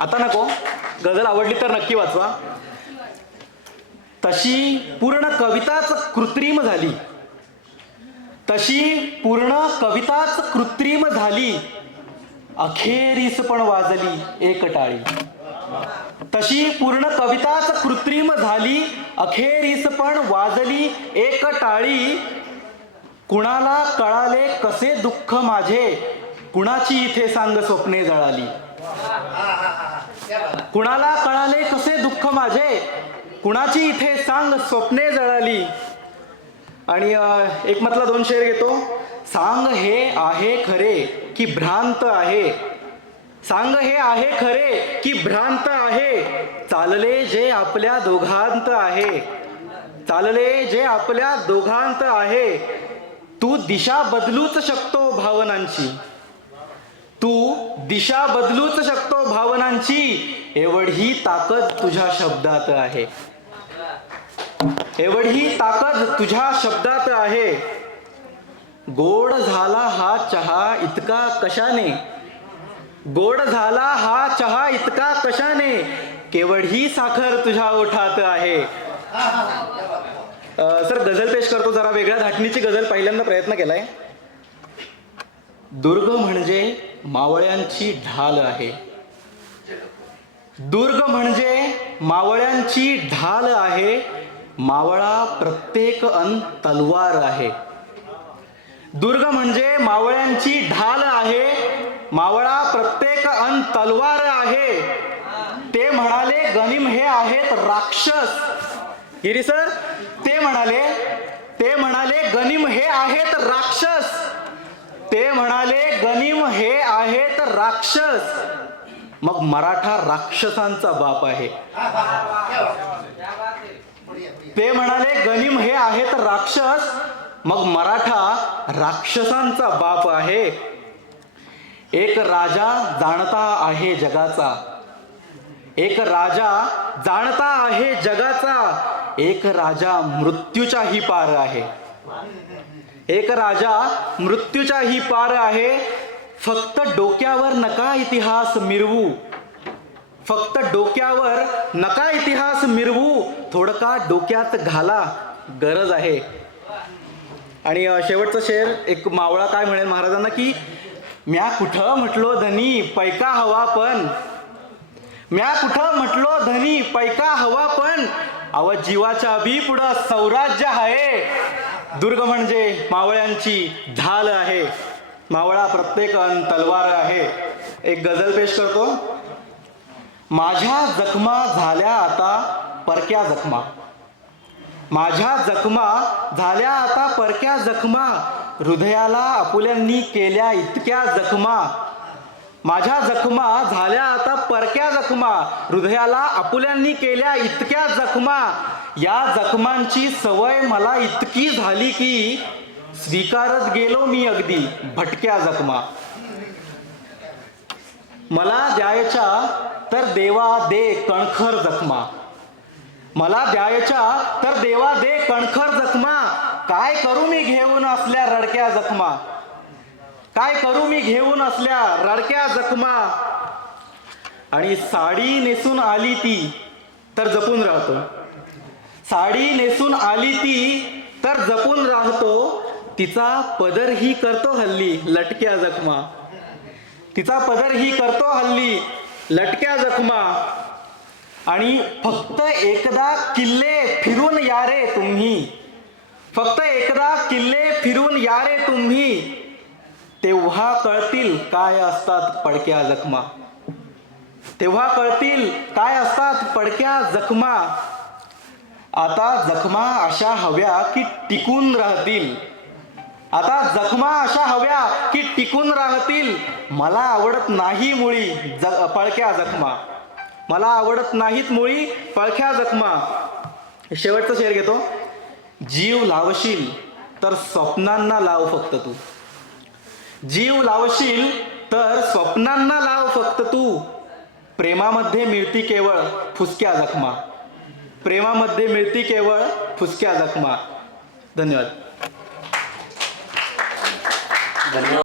आता नको. गझल आवडली तर नक्की वाचवा. तशी पूर्ण कविताच कृत्रिम झाली. तशी पूर्ण कविताच कृत्रिम झाली. अखेरीस पण वाजली एक टाळी. तशी पूर्ण कविताच कृत्रिम झाली. अखेरीस पण वाजली एक टाळी. कुणाला कळाले कसे दुःख माझे? कुणाची इथे सांग स्वप्ने जळाली? कुणाला कळाले कसे दुःख माझे? कुणाची इथे सांग स्वप्ने जळाली? आणि एक मतला दोन शेर घेतो. सांग हे आहे खरे की भ्रांत आहे? सांग हे आहे खरे की भ्रांत आहे? चालले जे आपल्या दोघांत आहे. चालले जे आपल्या दोघांत आहे. तू दिशा बदलूच शकतो भावनांची. तू दिशा बदलूच शकतो भावनांची. एवढी ताकद तुझ्या शब्दात आहे. एवढी ताकद तुझ्या शब्दात आहे. गोड झाला हा चहा इतका कशाने? गोड झाला हा चहा इतका कशाने? केवळ ही साखर तुझ्या ओठात आहे. सर गझल पेश करतो जरा वेगळ्या धाटणीची गझल पहिल्यांदा प्रयत्न केलाय. दुर्ग म्हणजे मावळ्यांची ढाल आहे. दुर्ग म्हणजे मावळ्यांची ढाल आहे. मावळा प्रत्येक अन तलवार आहे. दुर्ग म्हणजे मावळ्यांची ढाल आहे. मावळा प्रत्येक अन तलवार आहे. ते म्हणाले गनिम हे आहेत राक्षस. गिरी सर ते म्हणाले ते म्हणाले गनिम हे आहेत राक्षस. ते म्हणाले गनिम हे आहेत राक्षस. मग मराठा राक्षसांचा बाप आहे. ते म्हणाले गनिम हे आहेत राक्षस. मग मराठा राक्षसांचा बाप आहे. एक राजा जाणता आहे जगाचा. एक राजा जाणता आहे जगाचा. एक राजा मृत्यूच्याही पार आहे. एक राजा मृत्यूच्या ही पार आहे. फक्त डोक्यावर नका इतिहास मिरवू. फक्त डोक्यावर नका इतिहास मिरवू. थोडका डोक्यात घाला. गरज आहे. आणि शेवटचं शेर एक मावळा काय म्हणेल महाराजांना की म्या कुठं म्हटलो धनी पैका हवा पण. म्या कुठं म्हटलो धनी पैका हवा पण. अव जीवाच्या बी पुढं सौराज्य आहे. दुर्ग म्हणजे मावळ्यांची ढाल आहे. मावळा प्रत्येक तलवार आहे. एक गझल पेश करतो. माझ्या जखमा झाल्या आता परक्या जखमा. माझ्या जखमा झाल्या आता परक्या जखमा. हृदयाला आपुल्यांनी केल्या इतक्या जखमा. माझ्या जखमा झाल्या आता परक्या जखमा. हृदयाला आपुल्यांनी केल्या इतक्या जखमा. या जखमांची सवय मला इतकी झाली की स्वीकारत गेलो मी अगदी भटक्या जखमा. मला द्यायच्या तर देवा दे कणखर जखमा. मला द्यायच्या तर देवा दे कणखर जखमा. काय करू मी घेऊन असल्या रडक्या जखमा? काय करू मी घेऊन असल्या रडक्या जखमा? आणि साडी नेसून आली ती तर जपून राहतो. साडी नेसून आली ती तर जपून राहतो. तिचा पदर ही करतो हल्ली लटक्या जखमा. तिचा पदर ही करतो हल्ली लटक्या जखमा. आणि फक्त एकदा किल्ले फिरून या रे तुम्ही. फक्त एकदा किल्ले फिरून या रे तुम्ही. तेव्हा कळतील काय असतात पडक्या जखमा. तेव्हा कळतील काय असतात पडक्या जखमा. आता जखमा अशा हव्या की टिकून राहतील. आता जखमा अशा हव्या की टिकून राहतील. मला आवडत नाही मुळी ज पळक्या जखमा. मला आवडत नाहीत मुळी पळख्या जखमा. शेवटचा शेर घेतो. जीव लावशील तर स्वप्नांना लाव फक्त तू. जीव लावशील तर स्वप्नांना लाव फक्त तू. प्रेमामध्ये मिळती केवळ फुसक्या जखमा. प्रेमामध्ये मिळती केवळ फुसक्या जखमा. धन्यवाद. धन्यवाद.